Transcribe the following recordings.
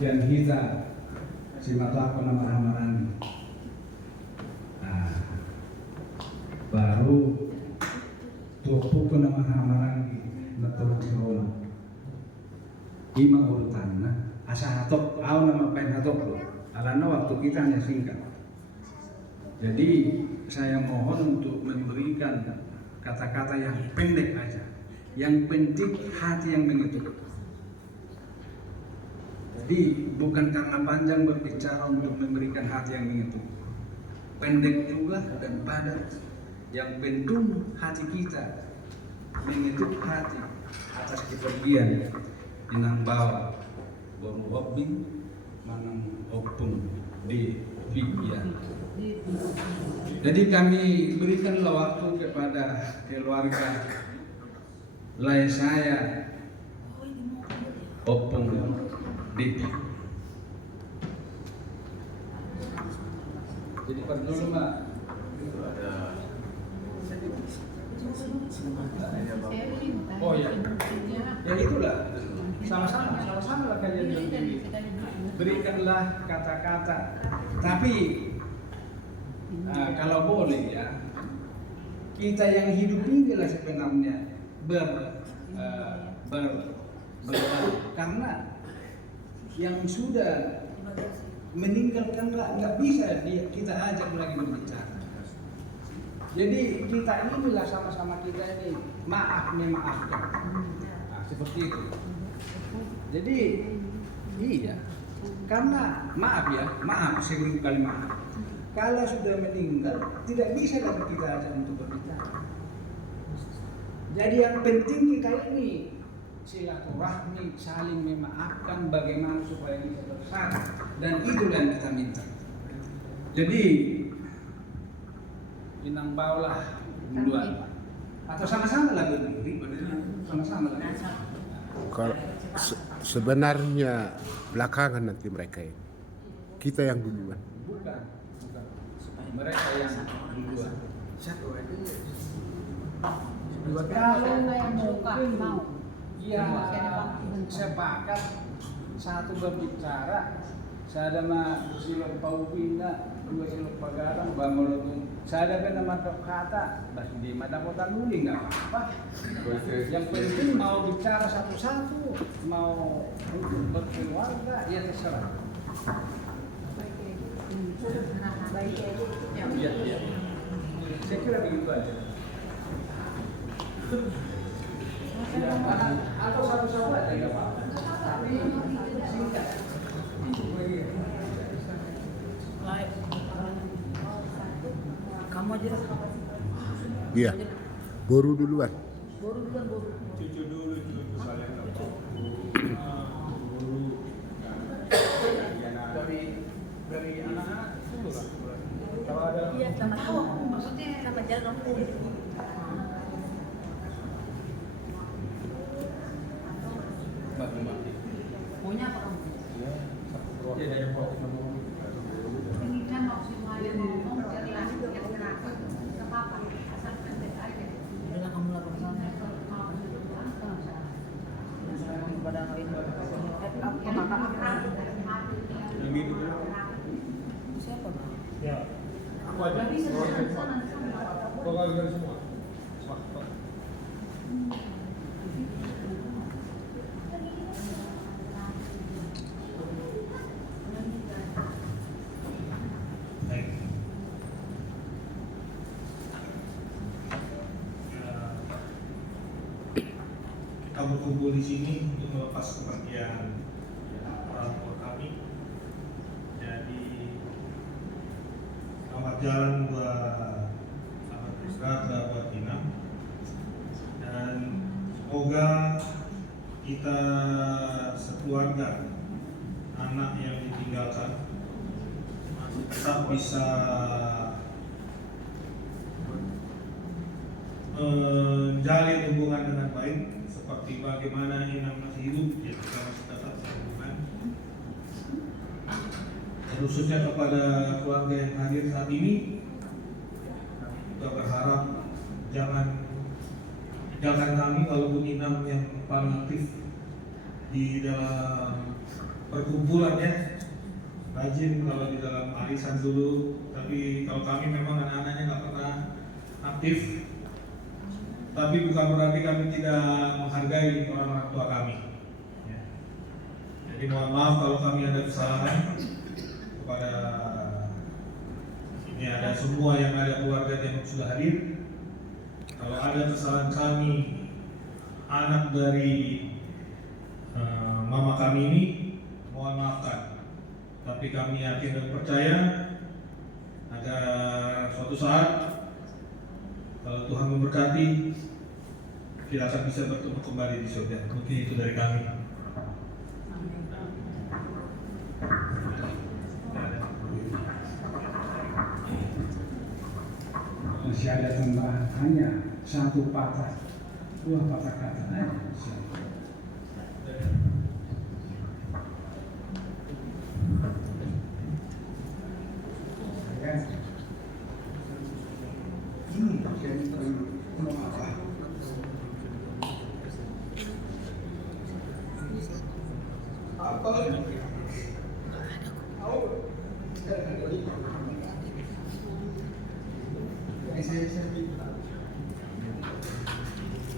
dan kita si mata apa nama Hamarani. Nah, baru tuh nama Hamarani natur di Roma. Ima urutan asa hatok, au nama pain hatok lo. Alana waktu kita hanya singkat. Jadi saya mohon untuk memberikan kata-kata yang pendek aja. Yang penting hati yang mengetuk. Jadi bukan karena panjang berbicara untuk memberikan hati yang mengetuk. Pendek juga dan padat. Yang penting hati kita mengetuk hati atas kepergian inang bawa baru hobi manang opung di pikiran. Jadi kami berikanlah waktu kepada keluarga lai saya opung di. Jadi pada dulu Mbak itu ada. Oh ya, ya itulah. Sama-sama lah kalian berikanlah kata-kata. Tapi kalau boleh ya, kita yang hidup ini lah sebenarnya karena yang sudah meninggalkan nggak bisa kita ajak lagi berbicara. Jadi kita inilah sama-sama kita ini maaf memaafkan. Nah, seperti itu. Jadi iya, karena maaf 1000 kali maaf. Kalau sudah meninggal tidak bisa lagi kita ajak untuk berbicara. Jadi yang penting kita ini silaturahmi, saling memaafkan bagaimana supaya bisa bersatu, dan itu yang kita minta. Jadi inang baulah duluan atau sama-sama lah berdiri, sama-sama lah. Kalau sebenarnya belakangan nanti mereka ini, kita yang duluan. Bukan. Mereka yang duluan. Kalau mau, ya sepakat satu berbicara, saya ada mah silok pauwina, dua silok pagarang, bangun saya ada nama kata, bahasa di mata kota nuli nggak apa-apa. Yang penting mau bicara satu-satu, mau untuk berkeluarga, ya terserah. Iya. Saya kira begitu aja. Ya, atau satu-satu aja nggak apa-apa. Tapi singkat. Kamu aja. Iya. Boru duluan. Cucu dulu misalnya. Dari anak-anak dulu lah. Kalau ada Iya, sama tahu maksudnya sama jalan aku. Maunya apa kamu? ya dari proses Ini kan maksudnya ngomong jelas kenapa? Enggak apa-apa, asal pendek aja. Udah kamu lapor sana. Pada lain Lebih dulu. siapa? Ya. Aku aja. Bisa sana. Kau kalian semua. Baik. Kita berkumpul di sini untuk melepas kepergian orang tua kami. Jadi selamat jalan buat sahabat Krisna, buat Tina, dan semoga kita sekeluarga, anak yang ditinggalkan masih tetap bisa menjalin hubungan dengan baik seperti bagaimana Inang masih hidup, ya kita masih tetap berhubungan. Khususnya kepada keluarga yang hadir saat ini, kita berharap jangan kami walaupun Inang yang paling aktif di dalam perkumpulan ya, rajin kalau di dalam arisan dulu, tapi kalau kami memang anak-anaknya nggak pernah aktif, tapi bukan berarti kami tidak menghargai orang tua kami. Ya. Jadi mohon maaf kalau kami ada kesalahan kepada ini ada semua yang ada keluarga yang sudah hadir. Kalau ada kesalahan kami, anak dari mama kami ini, mohon maafkan. Tapi kami yakin dan percaya agar suatu saat kalau Tuhan memberkati, kita akan bisa bertemu kembali di surga. Mungkin itu dari kami. Masih ada tambahan, hanya satu patah, dua patah kata aja.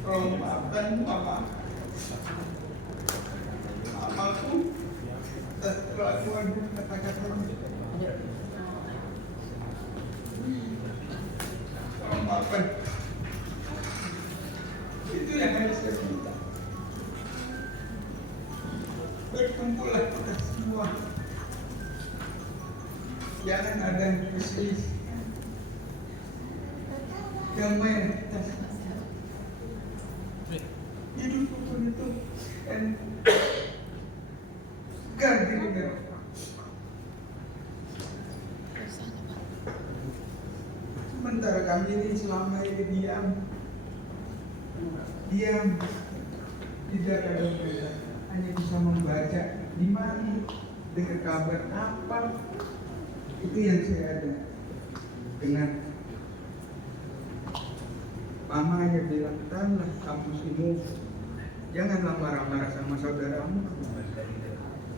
Maafkan mama, amalku atas kelakuan kata-kata. Maafkan. Itu yang harus saya minta. Berkumpullah kita semua. Jangan ada yang berselisih. Damai kita hidup rukun itu dan ganti dengan sementara kami ini selama ini diam tidak ada berita, hanya bisa membaca di mana dengar kabar apa itu yang saya ada dengan mama hanya bilang, tanlah kamu semua, janganlah marah-marah sama saudaramu,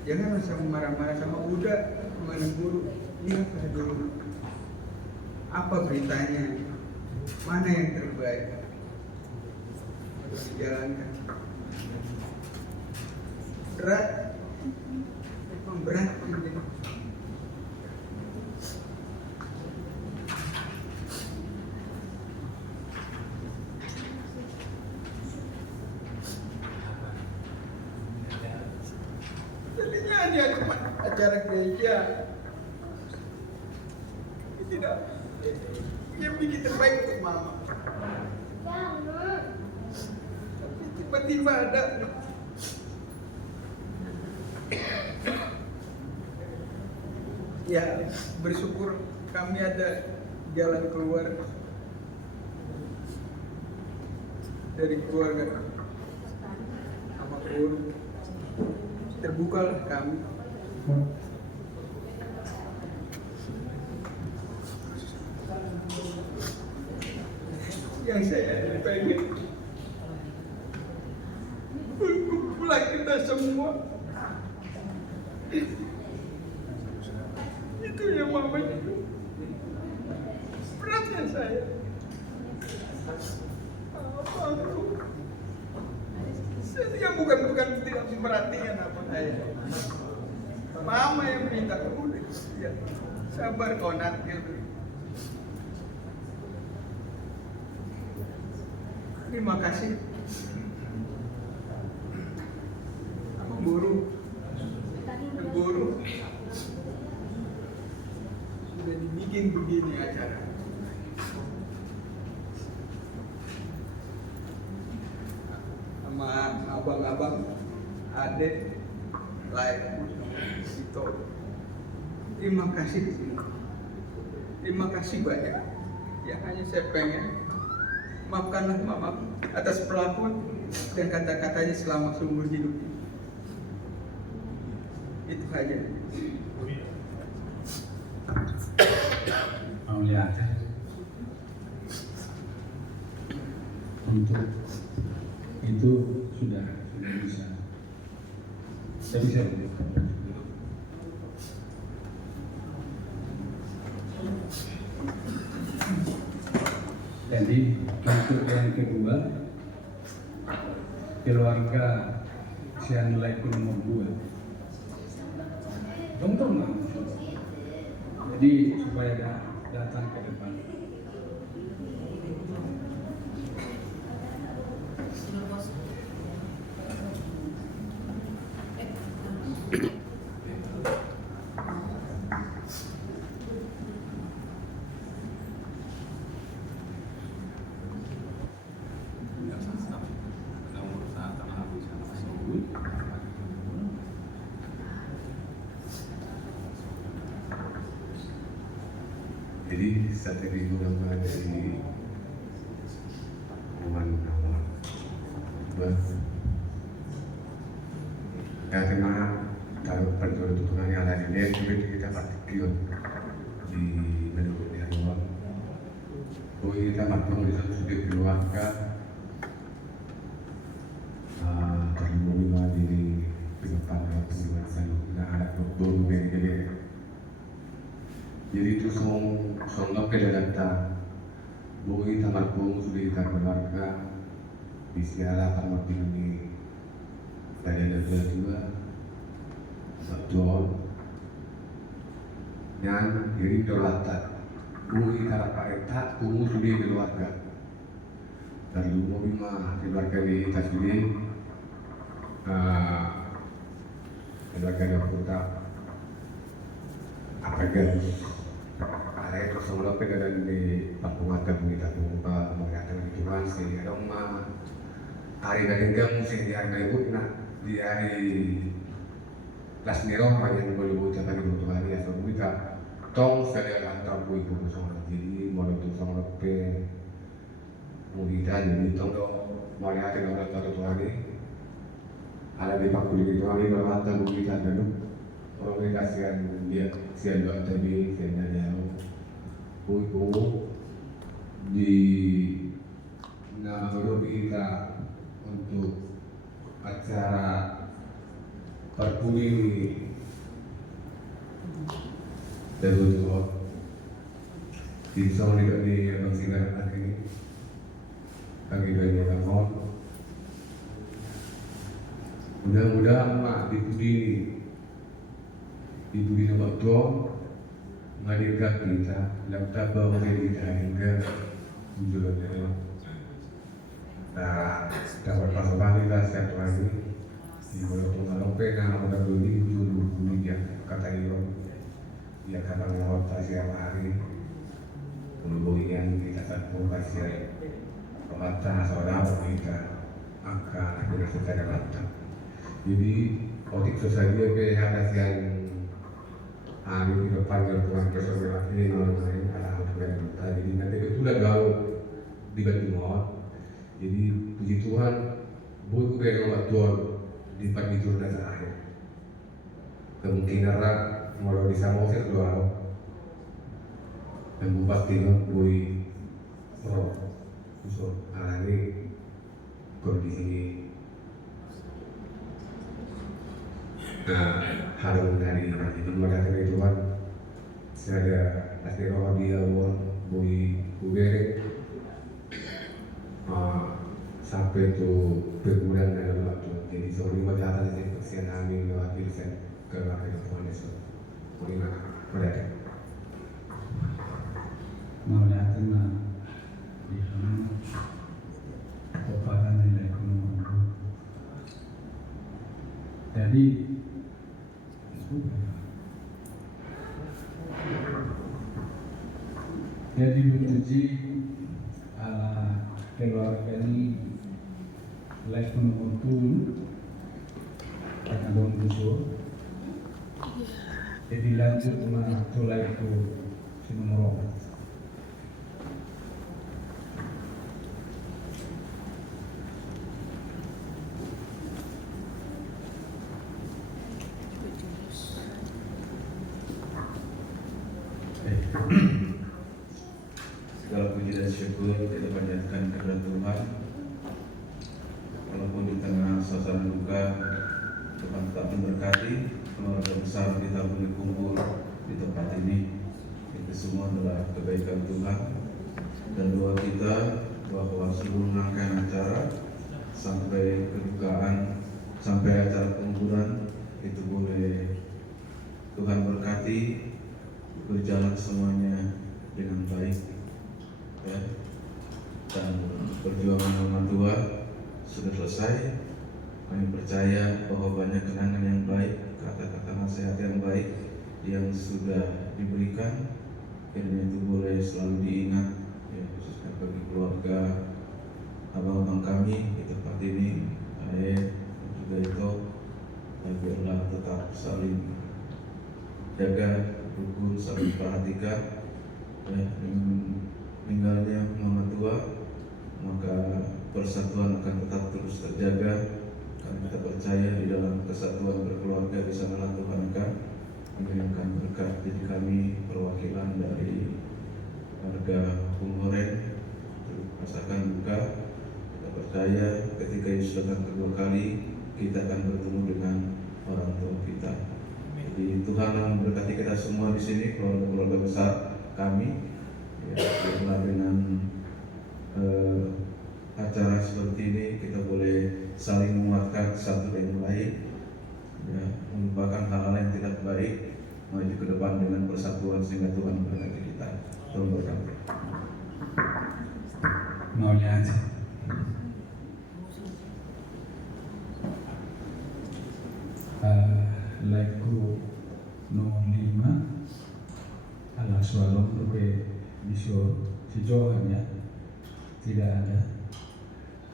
janganlah marah-marah sama budak, sama guru, lihatlah dulu apa beritanya, mana yang terbaik harus dijalankan. Berat, memang berat ini. Hanya cuma acara gereja, tidak yang bikin terbaik untuk mama. Tapi tiba-tiba ada ya, bersyukur kami ada jalan keluar dari keluarga sama guru. Terbukalah kami. Yang saya pengen berkumpullah kita semua. Itu yang mama itu beratnya saya. Saya bukan tidak memperhatikan apa saya. Mama yang minta udah ya, sabar kau nanti. Terima kasih sama guru sudah dibikin begini acara. Sama abang-abang, adik, lain, itu. Terima kasih, terima kasih banyak. Ya hanya saya pengen maafkanlah mama atas perlakuan dan kata-katanya selama seumur hidup. Itu saja. Mau lihat untuk itu sudah bisa Saya bisa. Jadi untuk yang kedua, keluarga Sianulaiku nomor 2. Tunggu. Jadi supaya datang ke depan. Jadi strategi ulama dari Muhammad nomor 2 karena kalau perjuangan yang lain ini kita praktik di menurut yang luar bahwa kita mampu bisa sudah keluarga terlebih diri depan dengan saya ada beberapa yang jadi itu songgok ke data bui tamar pung sudah kita keluarga di siala tamar ini saya ada dua betul yang diri dolata bui karena tak pung sudah keluarga dari dulu bima keluarga di tasbih keluarga yang kota apa ada itu sebelum pegangan di pakungan kita buka mengatakan itu masih ada hari dari kamu sih di hari itu di hari kelas nero banyak boleh ucapan di butuh hari atau kita tong sekali antar bui itu sama jadi mau itu sama pe mudah jadi tong mau lihat dengan orang tahu hari ada di pakulik itu hari bermata bui kita dulu orang kasihan dia sian doa tadi sian jauh buku di nama kita untuk acara perpuli Darurat di sana di Abang Singar ini kami banyak bangun mudah-mudahan mak dibudi nomor 2 menghadirkan kita dalam tabah kita hingga tujuannya dapat pasangan kita satu hari di walaupun kalau pena udah beli tujuh yang kata dia kata mau siapa hari kemudian kita satu kasih pemata saudara kita maka kita secara mantap jadi otik sesaji ke ada yang hari di depan yang Tuhan keseluruhan ini lain alhamdulillah jadi nanti betul gaul dibantu mohon jadi puji Tuhan buku dari nomor Tuhan di pagi dan terakhir kemungkinan mau bisa mau saya doa dan buat tinggal bui roh usul alami kondisi harum dari jadi mengatakan itu kan saya ada roh dia bui ubere sampai itu berbulan dalam waktu jadi sorry pada atas saya persian kami mewakili saya keluar dari Tuhan Yesus terima kasih mau datang di sana kepada nilai ekonomi jadi diuji ala keluarga ini live menonton karena dong busur jadi lanjut mulai itu nomor segala puji dan syukur kita panjatkan kepada Tuhan walaupun di tengah suasana duka Tuhan tetap memberkati keluarga besar kita boleh kumpul di tempat ini. Itu semua adalah kebaikan Tuhan, dan doa kita bahwa seluruh rangkaian acara sampai kedukaan, sampai acara penguburan itu boleh Tuhan berkati, berjalan semuanya dengan baik, ya. Dan perjuangan mama tua sudah selesai. Kami percaya bahwa banyak kenangan yang baik, kata-kata nasihat yang baik yang sudah diberikan, kiranya itu boleh selalu diingat, ya, khususnya bagi keluarga abang-abang kami di tempat ini, Ae dan juga itu, dan biarlah tetap saling jaga, rukun, saling perhatikan, ya. Dengan meninggalnya mama tua, maka persatuan akan tetap terus terjaga, karena kita percaya di dalam kesatuan berkeluarga di sanalah Tuhan akan mengirimkan berkat. Jadi kami perwakilan dari warga Punggoren merasakan duka. Kita percaya ketika Yesus datang kedua kali, kita akan bertemu dengan orang tua kita. Jadi Tuhan memberkati kita semua di sini, keluarga-keluarga besar kami. Ya, biarlah dengan acara seperti ini kita boleh saling menguatkan satu yang lain, ya, melupakan hal-hal yang tidak baik, maju ke depan dengan persatuan sehingga Tuhan memberkati kita. Tuhan berkati. Maunya aja. Lagu nomor 5 ala suara si Johan, ya, tidak ada.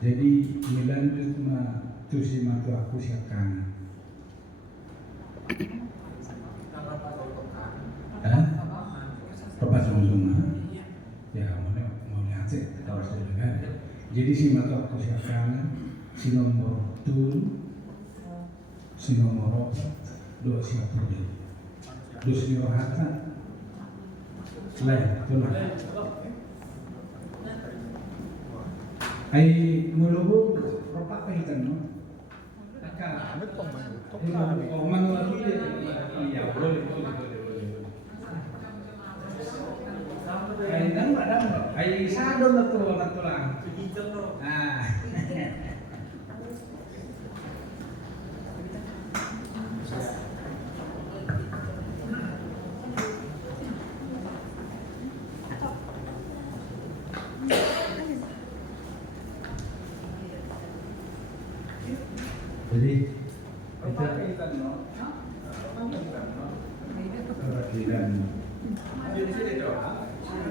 Jadi nilanjut na tusima tu aku siakan. Bapak Sumsuma, ya mau lihat sih kalau saya dengar. Jadi si matu aku siakan, si nomor tul, si nomor dua siapa dia, dua si rohatan, lain tu lah. Ay mulubo ropak pahitan no. Aka o manual dia iya boleh. Ay nang ada ay sado na to lang. Ah. Jadi kita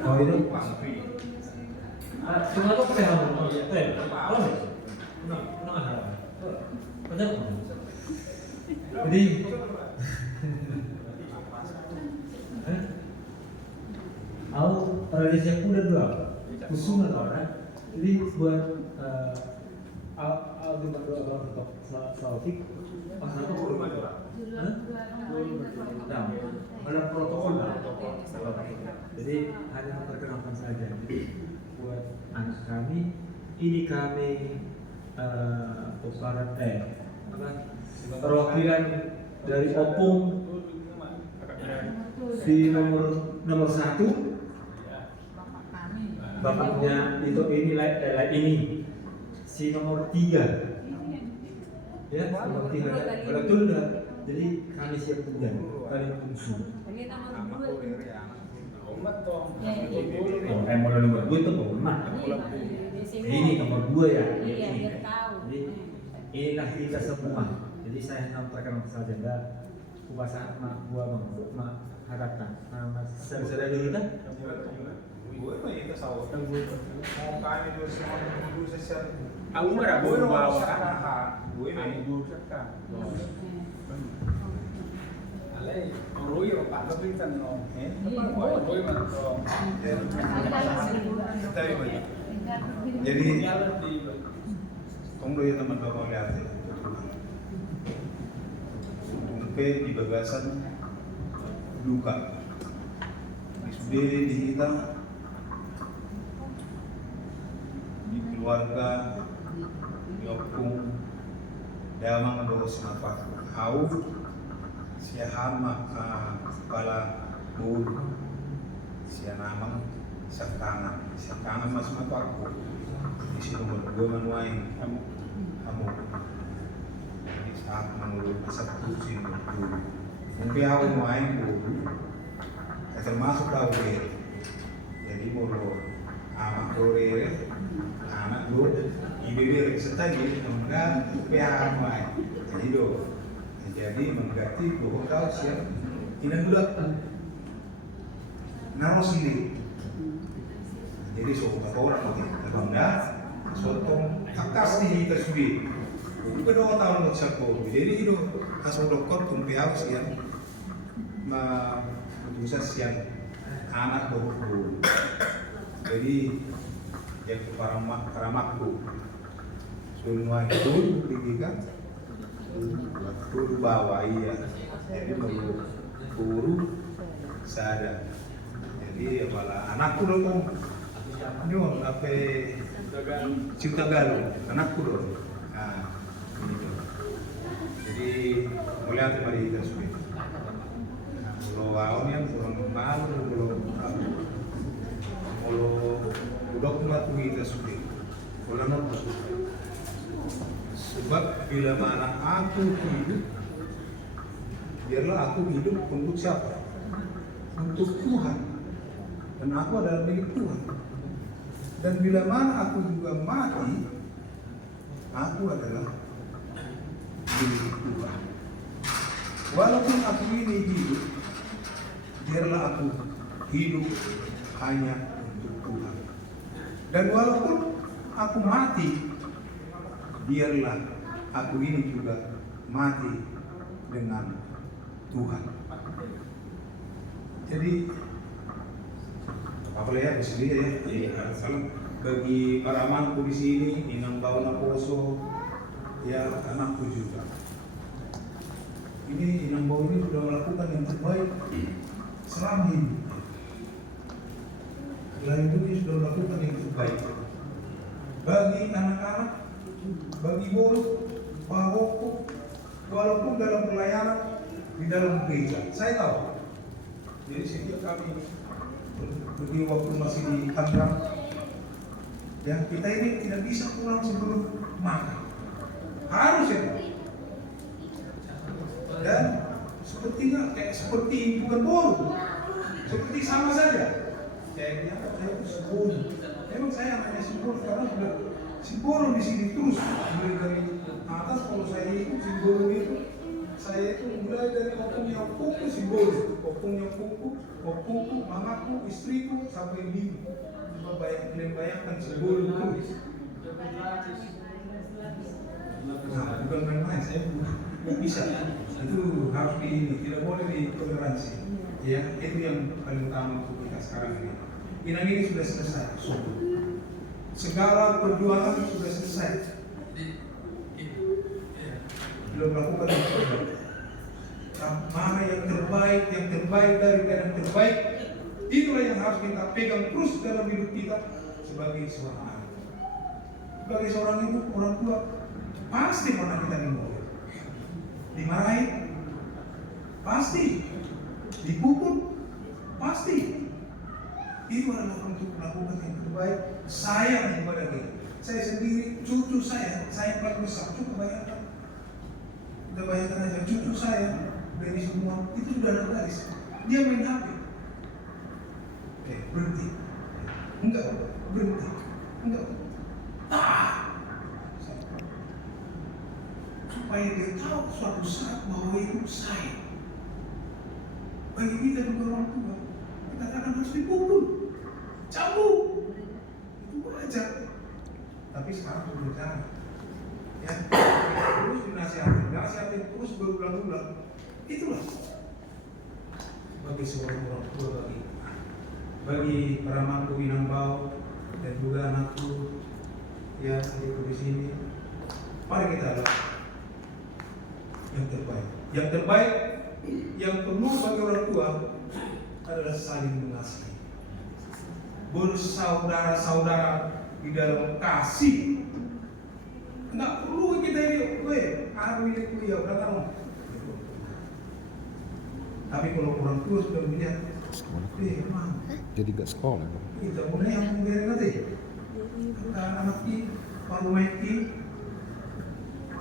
oh itu semua itu kesehatan jadi aku realisnya udah dua kusungan orang jadi buat di berdoa orang untuk salafik pas itu ada protokol jadi hanya memperkenalkan saja. Jadi buat anak kami ini kami perwakilan dari Opung di nomor 1 bapaknya itu ini si nomor 3 ya nomor 3 betul enggak? Jadi kami siap hujan kali musuh modal nomor 2 itu pernah ini nomor 2 ya ini jadi inilah kita semua. Jadi saya menyampaikan saja enggak kuasa mak gua harapkan saya dulu dah gue mah itu sawah mau kami dulu sesian aku mah gue bawa gue mah dulu sekarang ale roi ropa tapi kan no roi mah Jadi tunggu ya teman-teman lihat ya. Tumpe di bagasan luka. Di kita di keluarga di Opung Damang Bogor Senapan. au sia hama kepala bulu sia nama sekangan mas mataku di sini berdua manuai kamu jadi saat menurut satu sini dulu mungkin aku main bulu termasuk kau jadi mulu anak dulu anak dulu ibu setagi enggak pihak main jadi mengganti bahwa kau siap ini budak naruh sini jadi sobat orang bangga sotong kakasi tersebut kedua tahun untuk jadi itu asal dokter tumpiau siang berusaha siang anak baru jadi yang para makku semua itu digikan dulu bawa iya jadi mau guru sadar jadi malah anakku dong nyon apa cinta galuh anakku dong nah gitu jadi melihat mari kita sudah kalau awalnya kurang malu kalau udah kumat kita sudah kalau nol sebab bila mana aku hidup biarlah aku hidup untuk siapa? Untuk Tuhan dan aku adalah milik Tuhan dan bila mana aku juga mati aku adalah milik Tuhan walaupun aku ini hidup biarlah aku hidup hanya untuk Tuhan dan walaupun aku mati biarlah aku ini juga mati dengan Tuhan. Jadi apa ya disini ya salam bagi para amanku di sini inang bau naposo ya anakku juga. Ini inang bau ini sudah melakukan yang terbaik selama hidup. Selain itu dia sudah melakukan yang terbaik bagi anak-anak, bagi bodoh, bahwa walaupun dalam pelayanan di dalam gereja, saya tahu. Jadi setiap kami pergi waktu masih di Tangerang, ya kita ini tidak bisa pulang sebelum makan, harus ya. Dan seperti bukan bodoh, seperti sama saja. Saya itu sembunyi. Memang saya hanya sembunyi karena sudah simbol di sini terus mulai dari atas. Kalau saya ikut simbol itu saya itu mulai dari opungnya opungku simbol opungku mamaku istriku sampai ibu coba bayangkan simbol itu nah bukan main-main saya bisa itu harus tidak boleh ditoleransi ya itu yang paling utama untuk kita sekarang ini inang ini sudah selesai segala perjuangan sudah selesai. Belum melakukan yang terbaik. Mana yang terbaik dari yang terbaik, itulah yang harus kita pegang terus dalam hidup kita sebagai seorang anak. Sebagai seorang ibu, orang tua, pasti pernah kita dimarahin, pasti dipukul, pasti. Itu adalah untuk melakukan yang terbaik. Saya kepada dia. Saya sendiri, cucu saya paling besar. Coba bayangkan. Kita bayangkan aja, cucu saya dari semua itu sudah ada garis. Dia main HP. Berhenti. Enggak, berhenti. Enggak. Supaya dia tahu suatu saat bahwa itu saya. Bagi kita juga orang tua, kita akan harus dipukul. Cabut itu wajar, tapi sekarang sudah jangan ya terus dinasihatin terus berulang-ulang itulah bagi seorang orang tua bagi para mantu inang bau dan juga anakku ya di sini mari kita adalah yang terbaik yang perlu bagi orang tua adalah saling mengasihi bersaudara-saudara di dalam kasih. Enggak perlu kita ini, aku ini kuliah, udah Tapi kalau orang tua sudah melihat, Sekolah. emang Jadi nggak sekolah. kita punya yang mungkin nanti. Anak ini, baru main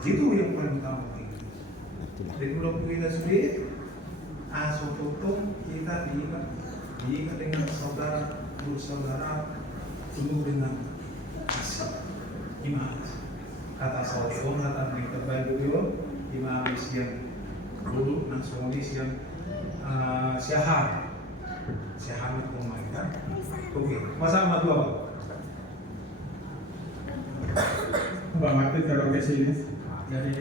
itu yang paling utama. Itulah. Jadi kalau kita sendiri, asal-tutung kita diikat dengan saudara, bersaudara, penuh dengan asal iman. Kata saudara, kata yang terbaik dulu, iman yang dulu, nasionalis yang syahar itu memainkan. Oke, masa dua Pak? Bapak Martis kalau ke sini dari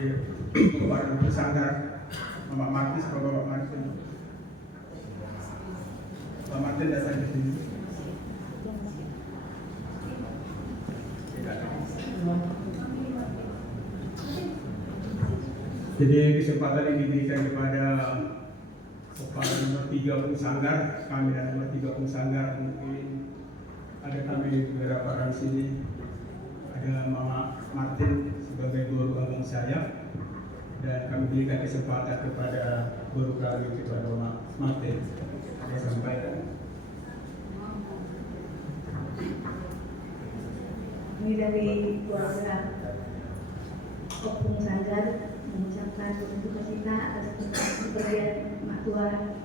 Bapak Sanggar, Bapak Martis atau Bapak Martis. Bapak Martis datang ke sini. Jadi kesempatan ini diberikan kepada kepala nomor 30 Sanggar, kami dan nomor 30 Sanggar, mungkin ada kami beberapa orang di sini. Ada Mama Martin sebagai guru abang saya, dan kami berikan kesempatan kepada guru kami kepada Mama Martin. Saya sampaikan. Kami dari keluarga Opung Sanggar mengucapkan duka cita atas kepergian mak tua,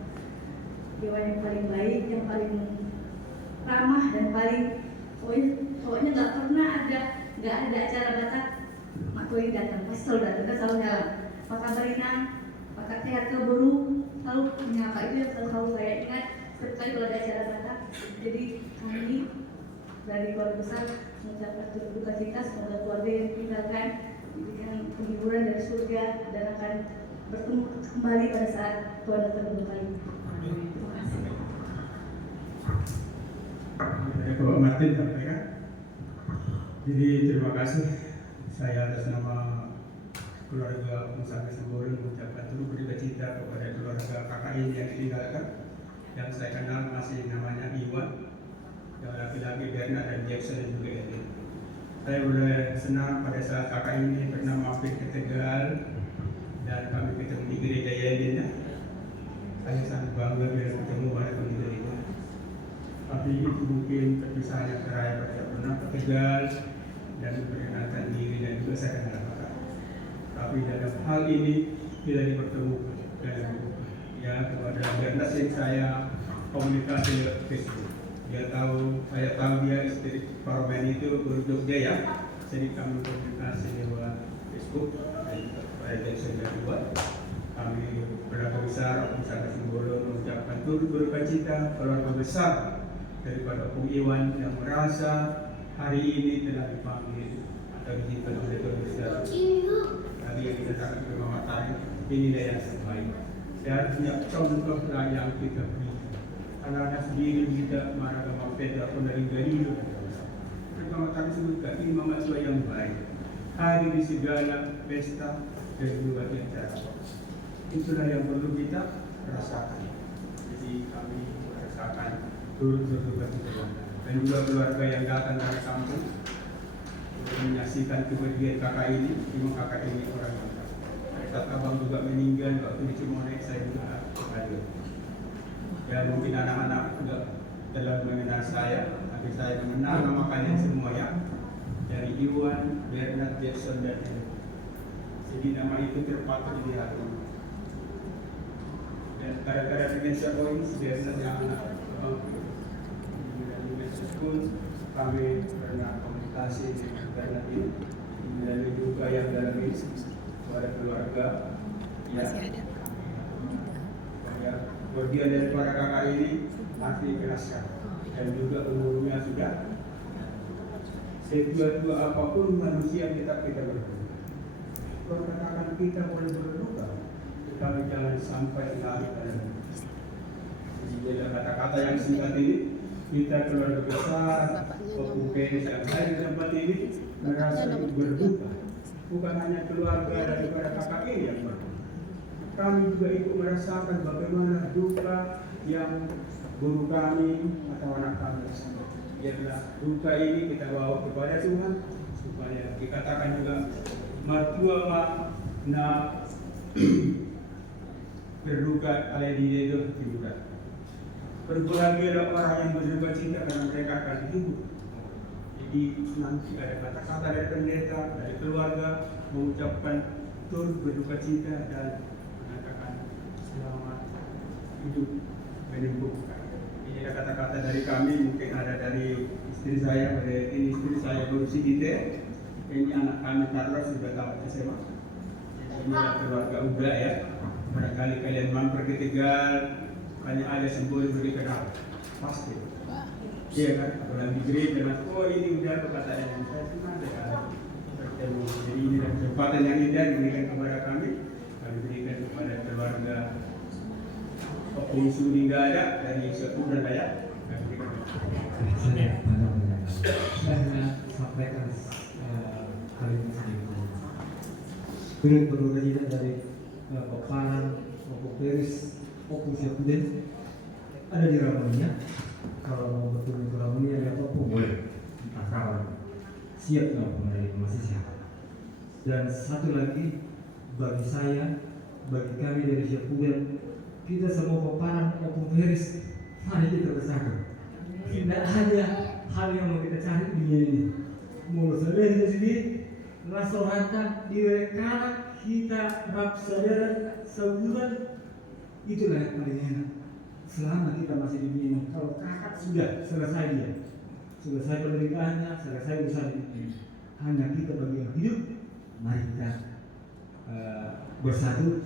dewan yang paling baik, yang paling ramah dan paling pokoknya nggak ada acara Batak mak tua yang datang, pasti selalu datang, kan selalu nyala. Apa kabar Inang? Batak sehat ke Buru? Selalu menyapa, itu yang selalu saya ingat setiap kali kalau ada acara Batak. Jadi kami dari keluarga besar mengucapkan duka cita, semoga keluarga yang ditinggalkan diberikan penghiburan dari surga dan akan bertemu kembali pada saat Tuhan datang kembali. Terima kasih. Bapak Martin sampaikan. Jadi terima kasih saya atas nama keluarga Musafir Sembolon mengucapkan turut berduka cita kepada keluarga kakak ini yang ditinggalkan, yang saya kenal masih namanya Iwan, yang laki-laki Bernard dan Jackson dan juga Edwin. Saya boleh senang pada saat kakak ini pernah mampir ke Tegal dan kami ketemu di gereja Yedin. Saya sangat bangga bila bertemu pada gereja itu. Tapi itu mungkin perpisahan yang terakhir pada pernah ke Tegal dan memperkenalkan diri dan juga saya kenal kakak. Tapi dalam hal ini tidak dipertemukan dalam ya kepada Bernard saya komunikasi lewat Facebook. Saya tahu dia istri Paromen itu untuk dia ya. Jadi kami komunikasi lewat Facebook dan pada Jackson kedua. Kami keluarga besar Musafir Sembolon mengucapkan turut berduka cita keluarga besar daripada Opung Iwan yang merasa hari ini telah dipanggil atau diizinkan oleh Tuhan Yesus. Tadi yang kita katakan ke Mama Tari, inilah yang terbaik. Dan punya contoh lah yang kita beri. Anak-anak sendiri kita marah sama Pedro Pondaringgalilo. Pertama kali sebutkan ini Mama Tua yang baik. Hari di segala pesta dan juga acara. Itulah yang perlu kita rasakan. Jadi kami merasakan turut berduka cita dan juga keluarga yang datang dari kampung untuk menyaksikan kepergian kakak ini. Memang kakak ini orang yang saat abang juga meninggal waktu di Cimonek, saya juga hadir. Ya mungkin anak-anak juga telah mengenal saya, tapi saya mengenal nama kalian semua ya, dari Iwan, Bernard, Jackson dan Edwin. Jadi nama itu terpatri di hati. Dan gara-gara demensia points, Bernard yang anak demensia pun kami pernah komunikasi dengan Bernard ini, dan juga yang dalam ini kepada keluarga ya. Bagian dari para kakak ini nanti jelaskan dan juga umurnya sudah setua-tua apapun manusia kita berdoa. Kalau katakan kita boleh berdoa, tetapi jangan sampai lari dalam. Jadi kata-kata yang singkat ini kita keluarga besar, Opung yang saya di tempat ini merasa berduka. Bukan hanya keluarga daripada kakak ini yang berduka. Kami juga ikut merasakan bagaimana duka yang guru kami atau anak kami bersama. Biarlah duka ini kita bawa kepada Tuhan supaya dikatakan juga mertua na berduka oleh diri itu juga. Berbahagialah orang yang berduka cita karena mereka akan hidup. Jadi nanti ada kata-kata dari pendeta, dari keluarga mengucapkan turut berduka cita dan mengatakan selamat hidup menempuh. Ini ada kata-kata dari kami, mungkin ada dari istri saya, ini istri saya Lucy Dite, ini anak kami Carlos sudah tamat SMA. Inilah keluarga Uga ya. Barangkali kalian mampir ke Tegal, hanya ada semboyan berkenal, pasti. Iya kan, apalagi gereja dengan oh ini udah perkataan yang saya cuma ada bertemu. Jadi ini kesempatan yang indah diberikan kepada kami berikan kepada keluarga Opung Sudi nggak ada dari Setu dan Dayak. Saya sampaikan hal ini sedikit. Turut berduka cita dari Paparan, Opung Peris, Opung Syakuden ada di Ramonia. Kalau mau bertemu ke Ramonia ada Opung boleh, entah kawan siap nggak menerima masih siap. Dan satu lagi bagi saya, bagi kami dari Syakuden, kita semua Paparan, Opung Peris, mari kita bersatu. Tidak ada hal yang mau kita cari di dunia ini. Mau saudara sendiri, rasa rata di kanan kita rap saudara sebulan, itulah yang paling enak. Selama kita masih di dunia ini, kalau kakak sudah selesai dia, selesai penderitaannya, selesai usaha ini, hanya kita bagi yang hidup, mari kita bersatu,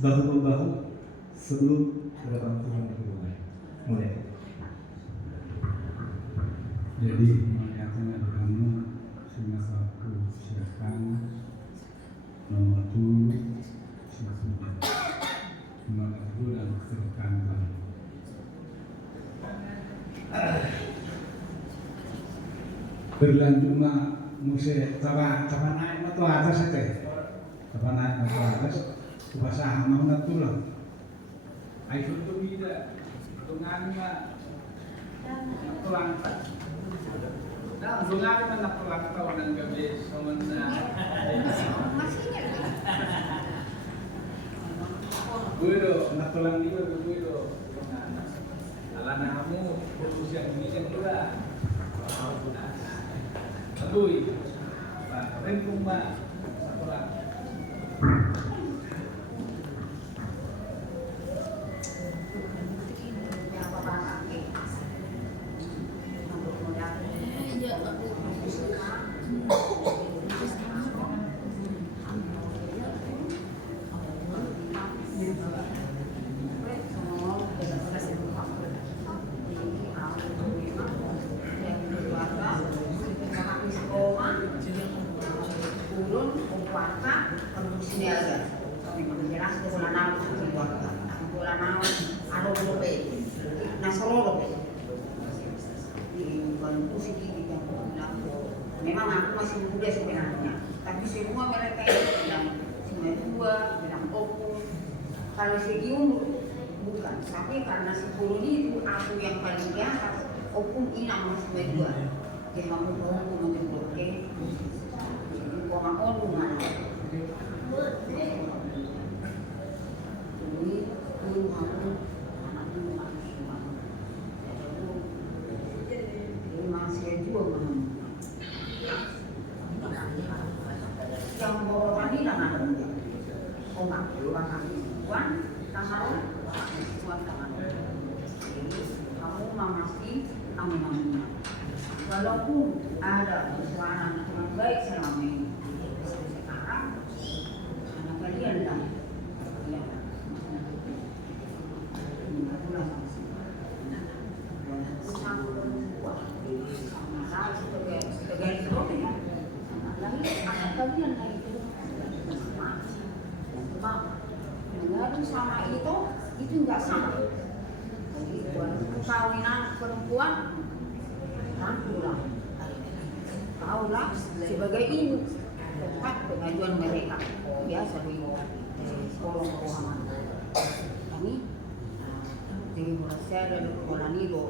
bahu membahu sebelum kedatangan Tuhan yang kedua. Mulai. Jadi melihatnya kamu semasa aku siapkan nomor 2 sudah nomor 2 dan sedekah. Berlanjut mah musik taba naik atau atas itu, taba naik atau atas bahasa mau natural. Ayo tu tidak dengan pulang. Nah, bunga ni man napulang taon ng gabi so na. Guido, napulang dito Guido. Alam na kamu fokus yang ini kan pula. Aduy. Ren kumba napulang. Memang aku masih muda sebenarnya, tapi semua mereka yang bilang cuma 2, bilang Opung. Kalau segi umur bukan, tapi karena 10 itu aku yang paling di atas, Opung ini masih 2. Jadi kamu mau menjemput ke, kau mau mana? Ini aku anak dulu masih juga yang bawa tadi tangan dia, oh mak, luang kaki, tuan, tangan, tuan tangan. Kamu masih amin. Walaupun ada persoalan yang baik selama ini, sekarang anak kalian lah, sama itu nggak sama. Jadi perkawinan perempuan rangkulah, kaulah sebagai ibu tempat pengajuan mereka biasa di sekolah keuangan. Kami jadi merasa dari sekolah nilo.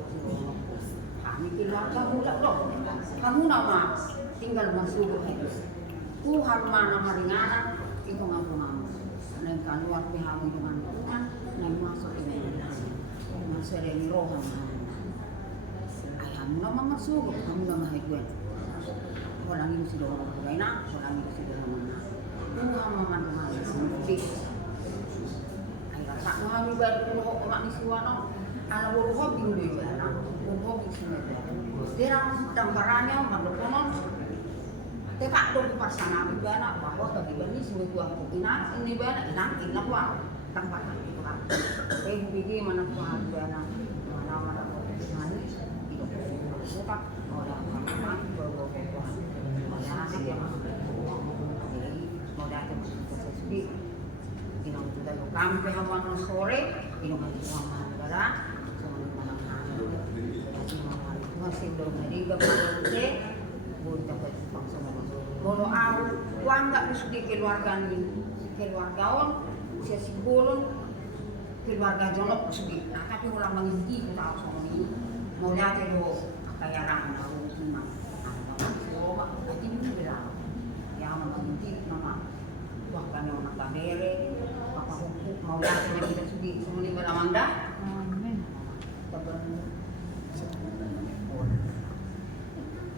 Kami bilang kamu nama tinggal masuk itu. Tuhan mana maringana itu ngaku-ngaku. Dan kalau waktu kami dengan Tuhan sering roh ayam nama masuk kamu nama higuan orang itu sudah enak orang itu sudah mana mama sendiri ayah tak mau ibadah roh mak nisuano anak roh bingung anak roh bingung dia gambarannya mendokonon tekak dong pasangan ibadah bahwa bagi bani semua buah ini ibadah inang wah tempat itu kan begini mana buah ibadah mana mana itu bukan orang orang berbuah orang sih yang jadi mau datang ke sini inang sudah kami paham sore inang paham ibadah masih belum jadi kepada boleh dapat langsung kalau uang nggak bisa di keluarga usia sigulon keluarga jonok sedih nah tapi orang mengisi kita harus ngomong mau lihat itu kayak orang tahu cuma tapi ini bilang ya mengisi nama bahkan yang nak bere apa hukum mau lihat kita sedih semua ini beramanda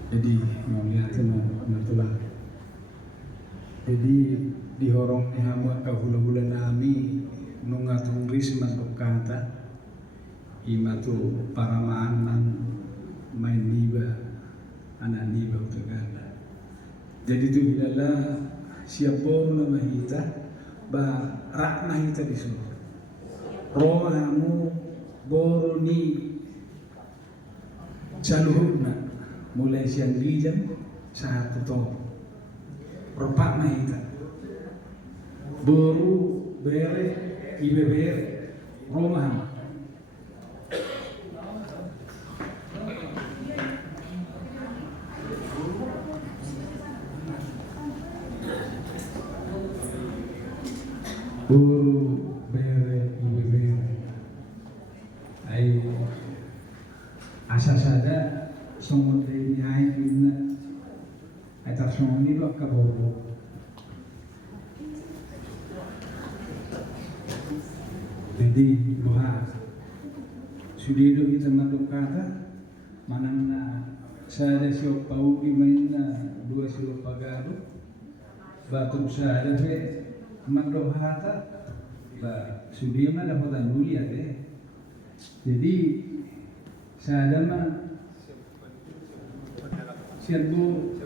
jadi mau lihat natulah jadi dihorong ni hamuat ka hula-hula nami nunga tungris mantuk kata imatu paramaan man main niba anak niba utagala jadi tu hilala siap boru nama hita ba rakna hita disuruh roh hamu boru ni saluhuna mulai siang dijam satu to ropak mahita boru bere ibe bere romah boru bere ibe bere ai asas ada somos de nyai na eta somni lo kabobo jadi doa sudido kita mandok kata manangna sada sio pau di mainna dua sio pagado batu sada fe mandok hata ba sudiyo na dapat anulia deh jadi sada mah siapu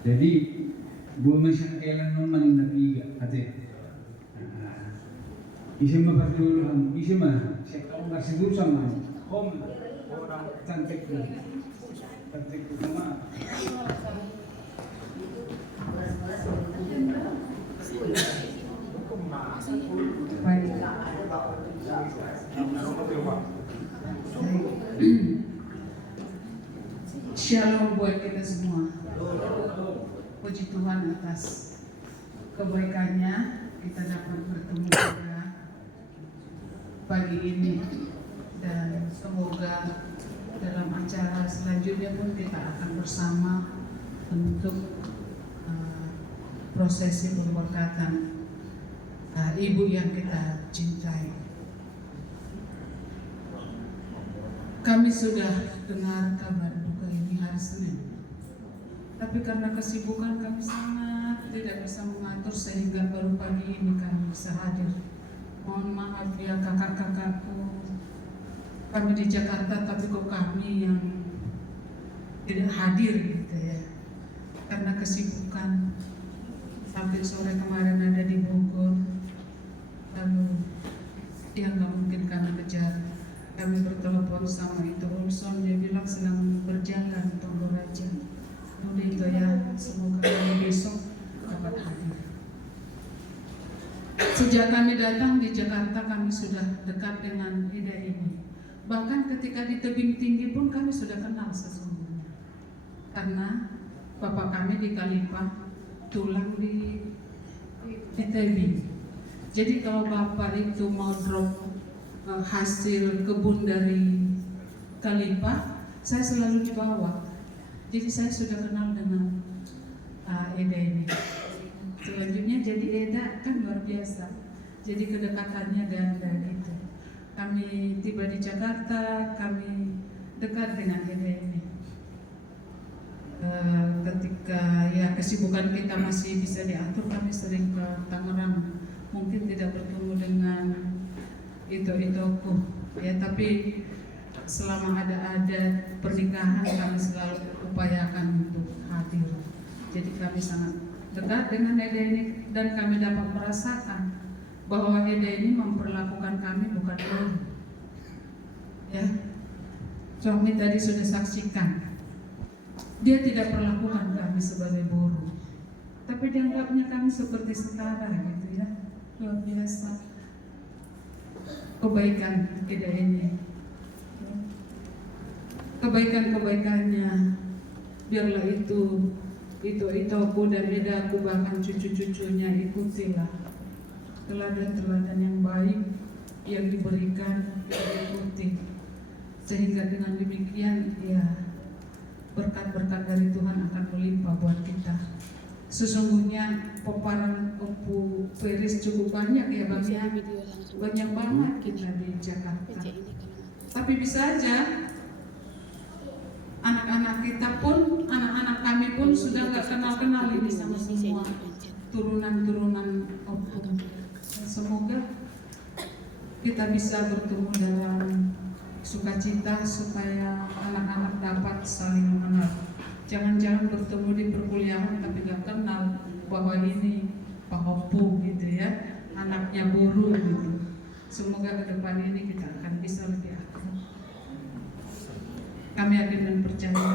jadi gua masih elang nomang nabiga ate isema pardulu isema sekau ngasih dulu sama om orang cantik sama Shalom buat kita semua. Puji Tuhan atas kebaikannya kita dapat bertemu pada pagi ini dan semoga dalam acara selanjutnya pun kita akan bersama untuk prosesi pemberkatan ibu yang kita cintai. Kami sudah dengar kabar duka ini hari Senin, tapi karena kesibukan kami sangat tidak bisa mengatur sehingga baru pagi ini kami bisa hadir. Mohon maaf ya kakak-kakakku, kami di Jakarta tapi kok kami yang tidak hadir gitu ya, karena kesibukan. Sampai sore kemarin ada di Bogor, lalu dia nggak mungkin kami kejar. Kami bertelepon sama itu Olson, dia bilang sedang berjalan Toraja. Udah itu ya, semoga kami besok dapat hadir. Sejak kami datang di Jakarta, kami sudah dekat dengan Ida ini. Bahkan ketika di tebing tinggi pun kami sudah kenal sesungguhnya. Karena bapak kami di Kalipah, tulang di tebing. Jadi kalau bapak itu mau drop hasil kebun dari Kalipah, saya selalu dibawa. Jadi saya sudah kenal dengan Eda ini. Selanjutnya jadi Eda kan luar biasa. Jadi kedekatannya dan itu. Kami tiba tiba di Jakarta kami dekat dengan Dede ini. Ketika ya kesibukan kita masih bisa diatur, kami sering ke Tangerang, mungkin tidak bertemu dengan itu-ituku ya, tapi selama ada pernikahan kami selalu upayakan untuk hadir. Jadi kami sangat dekat dengan Dede ini dan kami dapat merasakan bahwa Dede ini memperlakukan kami bukan buruh. Ya, suami tadi sudah saksikan. Dia tidak perlakukan kami sebagai buruh, tapi dianggapnya kami seperti setara gitu ya. Luar biasa kebaikan Dede ini. Kebaikannya biarlah itu aku dan Eda, aku bahkan cucu-cucunya ikutilah teladan-teladan yang baik yang diberikan, kita ikuti, sehingga dengan demikian ya berkat-berkat dari Tuhan akan melimpah buat kita. Sesungguhnya peparan Opu Feris cukup banyak ya Bang ya, banyak banget kita di Jakarta. Tapi bisa aja anak-anak kita pun, anak-anak kami pun sudah nggak kenal-kenal ini sama semua turunan-turunan Opu. Semoga kita bisa bertemu dalam sukacita supaya anak-anak dapat saling mengenal. Jangan-jangan bertemu di perkuliahan tapi nggak kenal bahwa ini Pak Opu gitu ya, anaknya guru gitu. Semoga ke depan ini kita akan bisa lebih akrab. Kami yakin dan percaya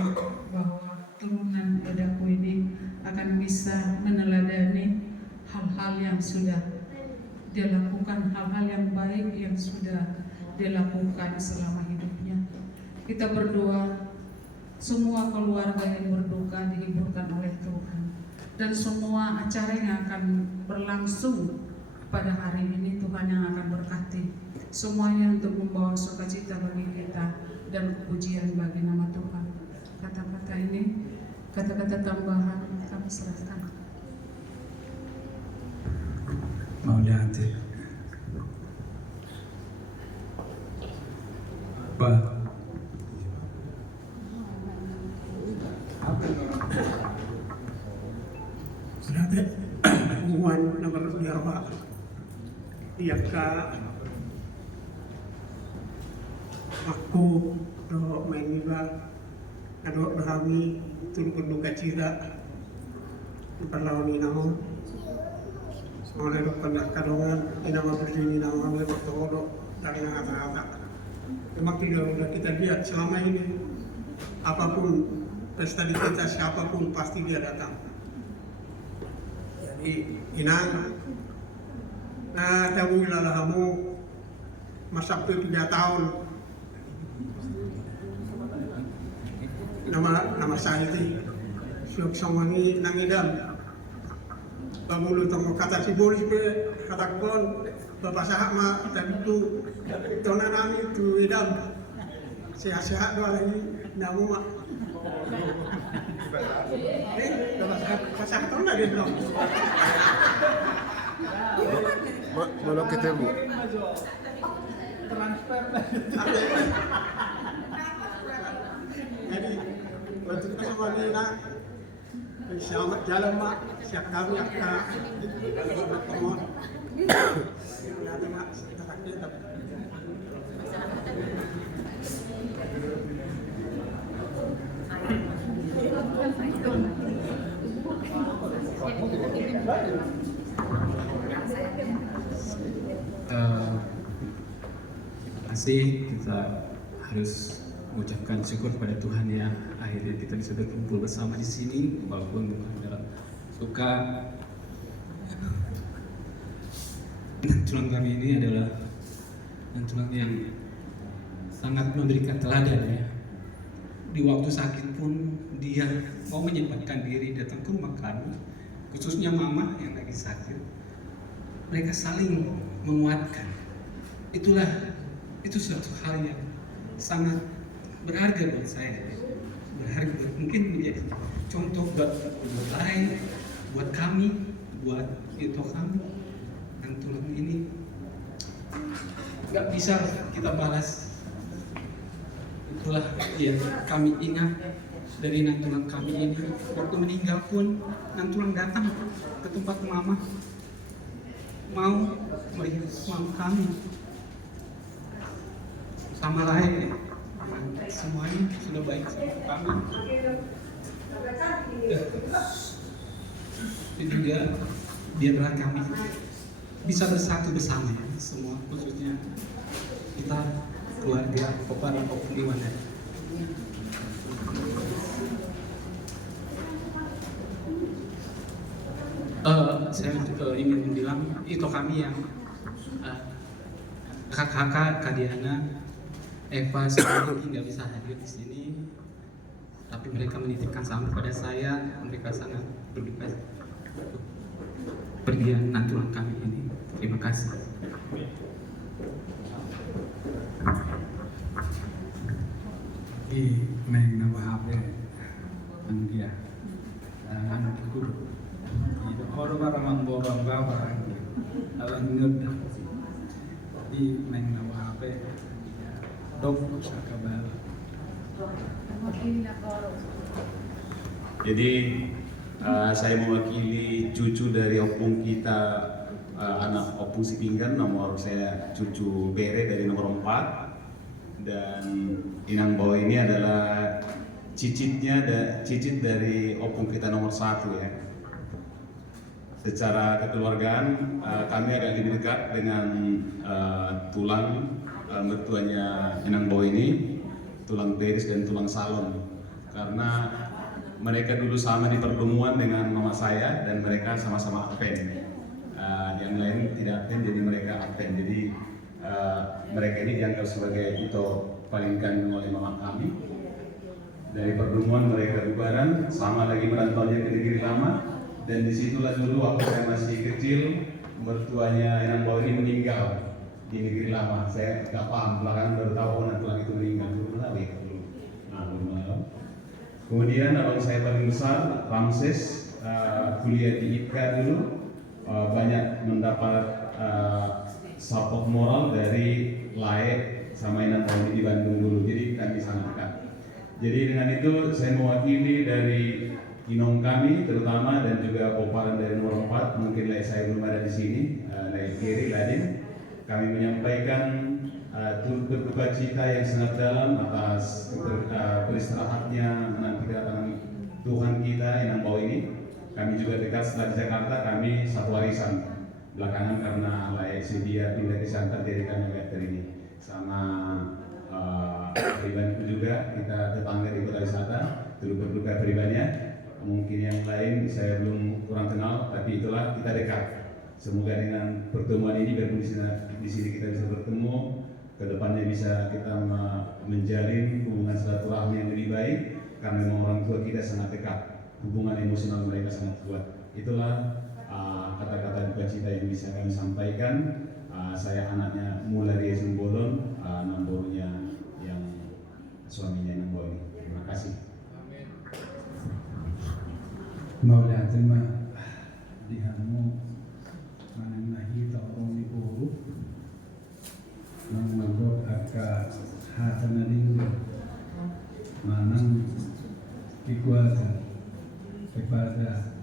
bahwa turunan Edaku ini akan bisa meneladani hal-hal yang sudah dia lakukan, hal-hal yang baik yang sudah dia lakukan selama hidupnya. Kita berdoa semua keluarga yang berduka dihiburkan oleh Tuhan, dan semua acara yang akan berlangsung pada hari ini Tuhan yang akan berkati semuanya untuk membawa sukacita bagi kita dan kepujian bagi nama Tuhan. Kata-kata ini, kata-kata tambahan kami serahkan. Mau diantar. Pak. Sudah ada hubungan nomor biarwa tiaka aku do main juga ado berami turun duka cira perlawan inaon oleh pendak kadongan inama berdini nama oleh bertodo dari ngata-ngata. Memang udah kita lihat selama ini apapun pesta di kita, siapapun pasti dia datang. Jadi inang nah tahu ilalahamu masa itu 3 tahun nama saya itu syuk sawangi nangidam pamulu tong kata si Boris pe kata kon bapak sahak mah kita itu tona nami itu idam sehat-sehat doa lagi namu mak bapak sahak tona dia dong Belum ketemu. Jadi waktu kita sama Nina selamat jalan mak, siap kami akan bertemu. Masih kita harus mengucapkan syukur kepada Tuhan ya, akhirnya kita bisa berkumpul bersama di sini walaupun bukan dalam suka. Tulang kami ini adalah tulang yang sangat memberikan teladan ya. Di waktu sakit pun dia mau menyempatkan diri datang ke rumah kami, khususnya mama yang lagi sakit. Mereka saling menguatkan. Itu suatu hal yang sangat berharga buat saya, berharga mungkin menjadi contoh buat lain, buat kami, buat itu kami. Dan tulang ini nggak bisa kita balas itulah ya kami ingat dari nantulang kami ini. Waktu meninggal pun nantulang datang ke tempat mama, mau melihat mama kami sama lain. Semuanya sudah baik sama kami. Dan juga biarlah kami bisa bersatu bersama ya, semua khususnya kita keluarga Kopar dan Opung Iwan ya. Saya ingin bilang itu kami yang kakak Kadiana, Eva, semua nggak bisa hadir di sini, tapi mereka menitipkan salam kepada saya. Mereka sangat berduka pergian nantulang kami ini. Terima kasih. Di Meng Nawahape Anggia anak guru itu orang orang borong bawa alang ngeda di Meng Nawahape dok sakabal. Jadi saya mewakili cucu dari opung kita, anak Opung Sipinggan, nomor saya cucu Bere dari nomor 4. Dan Inang Bawa ini adalah cicit dari opung kita nomor 1 ya. Secara kekeluargaan kami agak lebih dekat dengan tulang mertuanya Inang Bawa ini, tulang beris dan tulang salon, karena mereka dulu sama di pertemuan dengan mama saya dan mereka sama-sama adven. Yang lain tidak adven, jadi mereka adven. Jadi mereka ini dianggap sebagai itu paling kandung oleh mama kami. Dari pertemuan mereka bubaran, sama lagi merantaunya ke negeri lama, dan disitulah dulu waktu saya masih kecil mertuanya Inang Bawa ini meninggal di negeri lama. Saya nggak paham, belakangan baru tahu tulang itu meninggal, belum tahu ya dulu. Belum tahu. Kemudian abang saya paling besar, Ramses, kuliah di IPK dulu, banyak mendapat support moral dari Lae sama Inang Bawa di Bandung dulu, jadi kami sangat dekat. Jadi dengan itu saya mewakili dari Inong kami terutama dan juga Koparan dari nomor 4, mungkin Lae saya belum ada di sini, Lae Kiri Ladin. Kami menyampaikan turut berduka cita yang sangat dalam atas beristirahatnya menanti kedatangan Tuhan kita Inang Bawa ini. Kami juga dekat setelah di Jakarta, kami satu warisan. Belakangan karena Lae dia pindah ke Santar, jadi kami agak ini sama pribadiku juga, kita tetangga di kota wisata, turut berduka pribadinya. Mungkin yang lain saya belum kurang kenal, tapi itulah kita dekat. Semoga dengan pertemuan ini biarpun di sini kita bisa bertemu, kedepannya bisa kita menjalin hubungan silaturahmi yang lebih baik, karena memang orang tua kita sangat dekat, hubungan emosional mereka sangat kuat. Itulah kata-kata duka cita yang bisa kami sampaikan. Saya anaknya Mula dari Sumbolon, nambornya yang suaminya Inang Bawa ini. Terima kasih. Mau datang dihamu manang nahi taong ni puro nang magod aka hatan na linggo manang ikuatan kepada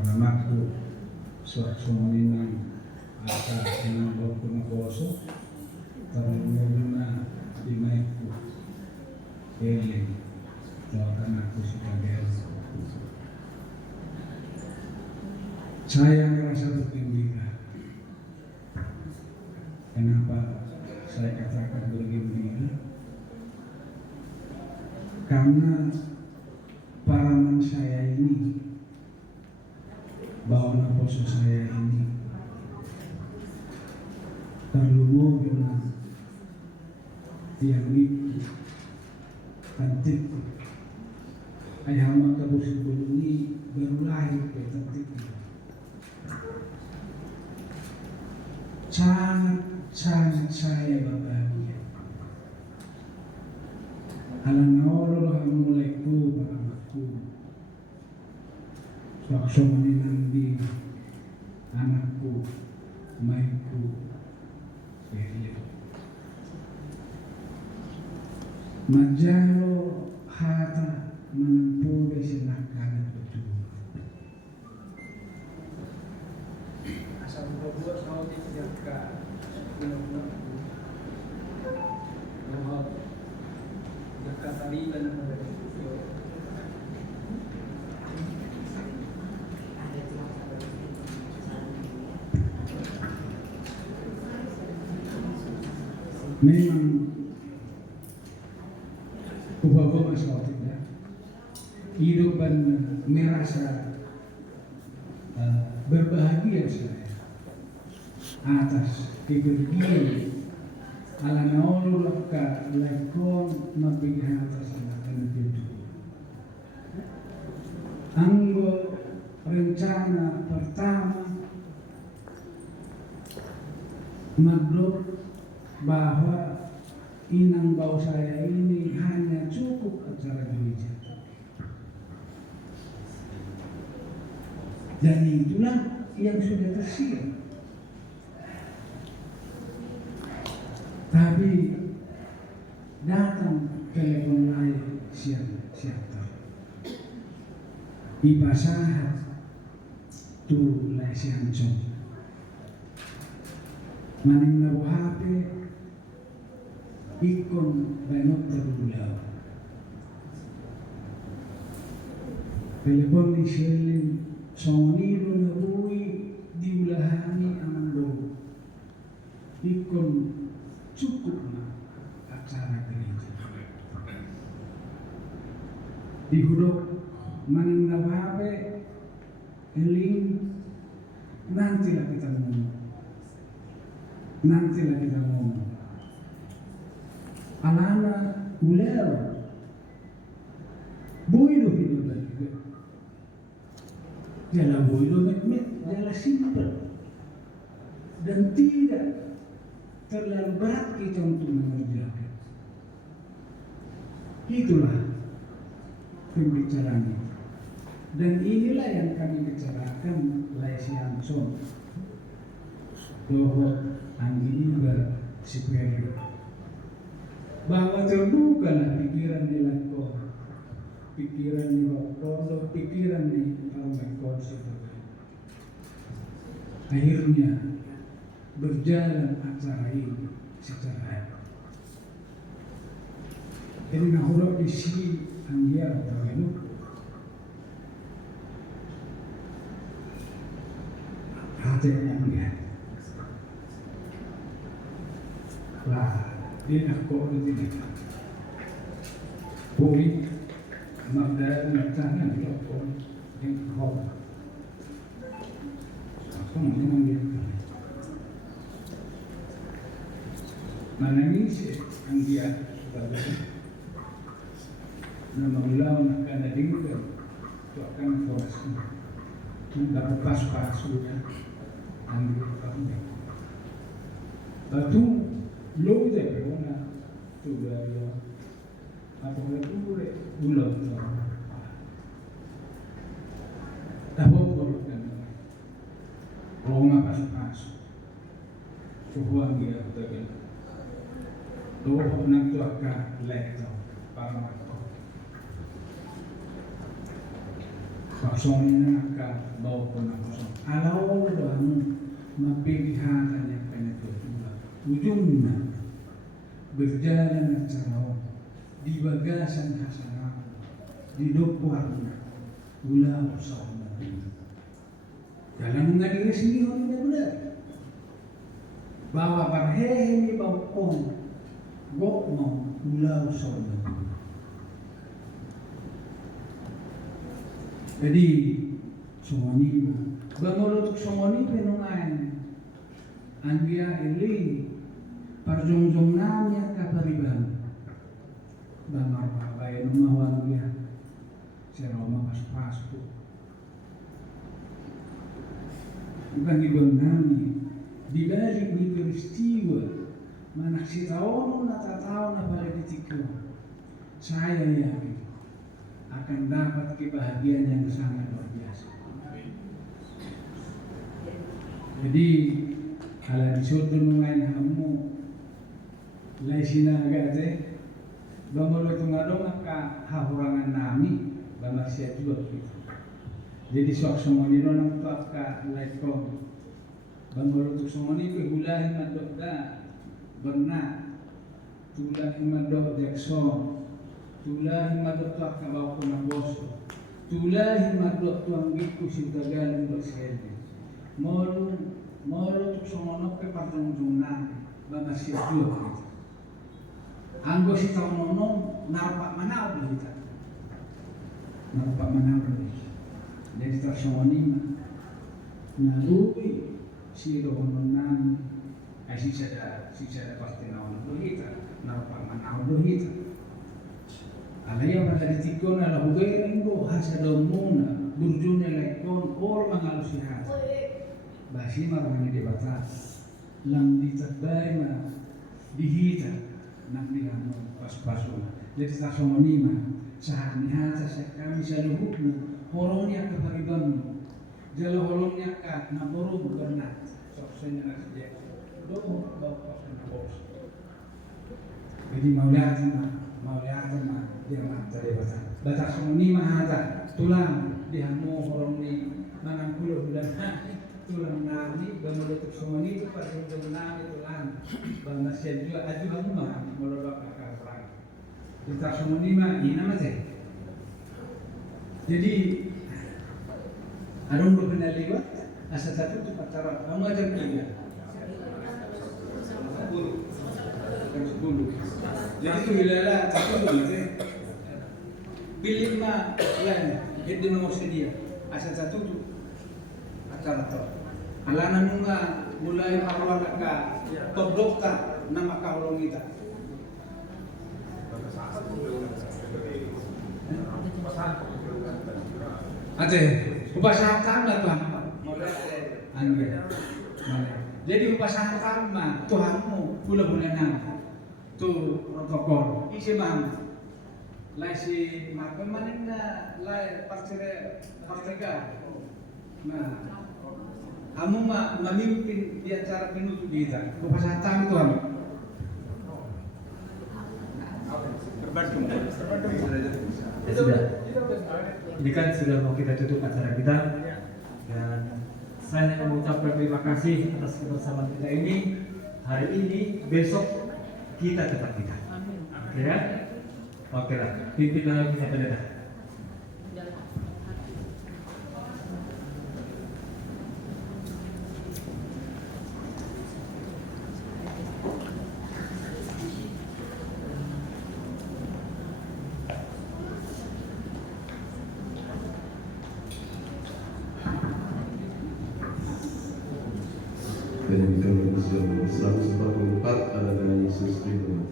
anak-anakku suaminan aka inang ko na koso tarungo na imaiku eling doakan aku sebagai saya merasa bergembira. Kenapa saya katakan bergembira? Karena paraman saya ini, bawa poso saya ini, terlumo dengan tiang itu, cantik. Ayah maka bersebut ini baru lahir ke cantik. Sangat saya bahagia. Alang Allah mulaiku anakku. Sakso meninandi anakku, maiku, Majalo hata menempuh senakanan betul. Asal berbuat sama dijaga. Jaga tadi dan memang ubah masalahnya hidup dan merasa berbahagia saya atas kepergian ala naulu laka laikon mabigha atas anak itu anggo rencana pertama maklum bahwa inang bau saya ini hanya cukup acara gereja. Dan itulah yang sudah tersirat. Tapi datang telepon lain siapa? Ibasahat tu lai siancong. Maning nabu HP ikon banyak terbulau. Telepon ni Shelin Sony lo nabui diulahani amando. Ikon cukup na acara gereja. Dihudok maning nababe eling nantilah kita ngomong. Nantilah kita ngomong. Alana ulewa boido hidup lagi. Jalan boido met jalan simpel dan tidak terlalu berat kita untuk mengerjakan. Itulah pembicaraan ini. Dan inilah yang kami bicarakan Laisian Son bahwa Anggi bersipir bahwa terbukalah pikiran di Lakor, pikiran di Wakor, pikiran di Al-Makor. Akhirnya berjalan acara ini secara jadi nahurap di sini Anggia atau itu hati Anggia lah dia nak kau di sini bumi magda nagtanya dia kau yang kau aku mau dia manangis ang dia na maulaw na kanadingkan ito akan foras na nakapas-paso niya ang dia batu lode pero na tugayo ako nagure ulaw ito tapos ko na o nga pas-paso kuhuang dia ito doon ng tuwa ka lekto para magpo. Paksong na ka bawa ko na kusong. Alaw doon mapilihan yang penetula. Ujung na berjalan at saraw di bagasan hasanah di dokuan na ulaw sa umum. Dalam mengadili sendiri orang benar. Bahwa parhehe ni bangkong Gok mau ulau sorban. Jadi semuanya menurut semuanya penungan Anggia ini parjong-jong namanya kapariban Bamar papai rumah Anggia seroma pas-pas tu bukan ibang nami dibalik di peristiwa Manaksitaon natatao na pada detik itu saya yakin akan dapat kebahagiaan yang sangat luar biasa. Jadi kalau disuruh mengenai kamu laisina agate bamolo tungadong ka hahurangan nami bamasya juga kita. Jadi suak sumoni nang tuak ka laikom bamolo tu sumoni pehulahin madok da berna tulahin madok Jackson tulahin madok tuak ka bawa kuna boso tulahin madok tuang giku sintagal untuk selde molo tu sumono pe partong jumna bamasya juga kita. Anggo si Tomono narpak manau dulu kita, narpak manau dulu. Jadi tersoni nalui si dohonan, si sada pasti naon dulu kita, narpak manau dulu kita. Alaya pada ditikon ala hubeng do hasadomuna burjune lekon or mangalusihat. Basi marani debata lang ditabay ma dihita. Nabihan pas-pasun. Jadi tasomoni mah sahaniha sa kami sa luhukmu horongnya ke paribanmu jalo horongnya ka naboro berna soksenya nasje do bau pasna bos. Jadi maulihat mah dia mah tadi bata somoni mah hata tulang dihamu horongni manang puluh bulan tulang nani bamulut somoni itu pas nani tulang bamasya juga aju rumah mololok kakak perang kita somoni mah ina mah teh. Jadi arung berkenal lewat asa satu tu pacara kamu aja punya 10. Jadi tu wilayah satu tu teh pilih mah lain itu nomor sedia asa satu tu acara tu alana nunga mulai awal ka top dokter nama kaulong kita Aceh, upasaha tanda Tuhan. Jadi upasaha tanda Tuhanmu bulan-bulanan tu protokol isi mang lai si makan manena lai partega nah kamu memimpin di acara penutup kita upasaha tanda Tuhan sudah. Ini kan sudah mau kita tutup acara kita dan saya hanya mengucapkan terima kasih atas kebersamaan kita ini hari ini, besok kita tetap kita. Oke ya? Oke lah, pimpin lagi sampai datang. Dan kita bersama 144 adalah Yesus Kristus.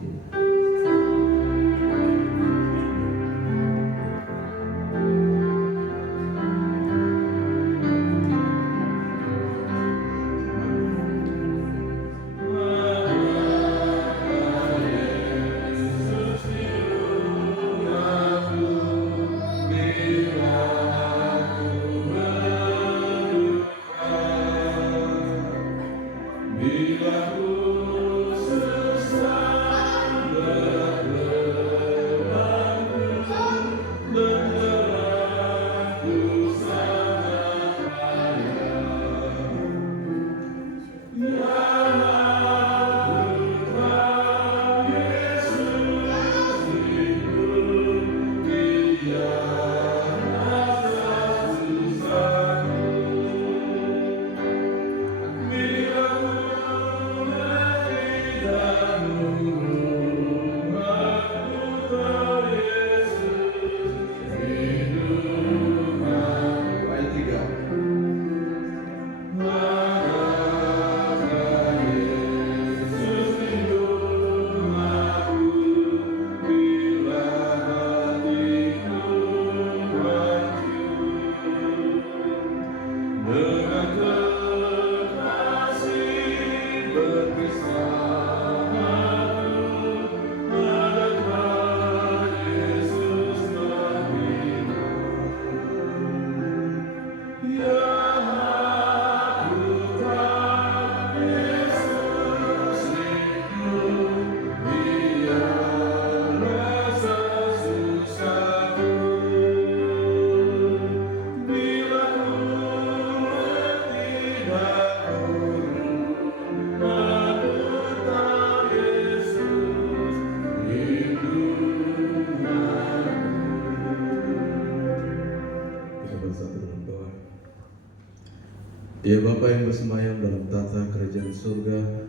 Ya Bapa yang bersemayam dalam tata kerajaan surga,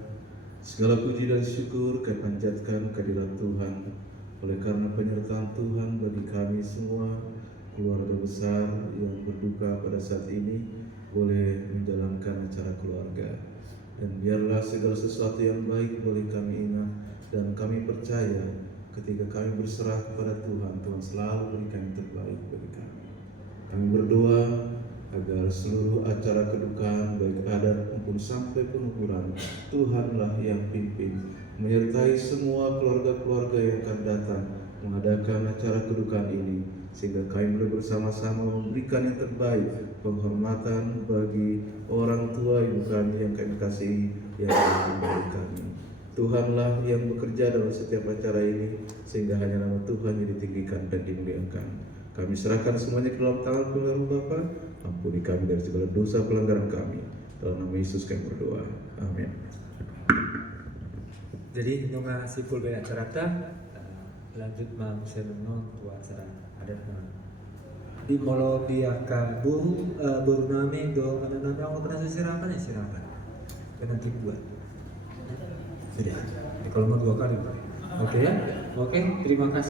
segala puji dan syukur kami panjatkan kehadirat Tuhan oleh karena penyertaan Tuhan bagi kami semua keluarga besar yang berduka pada saat ini boleh menjalankan acara keluarga. Dan biarlah segala sesuatu yang baik boleh kami ingat dan kami percaya ketika kami berserah kepada Tuhan, Tuhan selalu berikan yang terbaik bagi kami. Kami berdoa agar seluruh acara kedukaan baik adat maupun sampai penguburan Tuhanlah yang pimpin, menyertai semua keluarga-keluarga yang akan datang mengadakan acara kedukaan ini, sehingga kami boleh bersama-sama memberikan yang terbaik, penghormatan bagi orang tua ibu kami yang kami kasihi yang telah memberi kami. Tuhanlah yang bekerja dalam setiap acara ini, sehingga hanya nama Tuhan yang ditinggikan dan dimuliakan. Kami serahkan semuanya ke dalam tangan Tuhan Bapa. Ampuni kami dari segala dosa pelanggaran kami. Dalam nama Yesus kami berdoa. Amin. Jadi nunga simpul be acara ta lanjut mang senong tu acara adat na. Di molo biaka buru nami do anak orang pernah sirapan ya sirapan. Nanti buat. Sudah. Kalau mau 2 kali. Oke ya. Oke, terima kasih.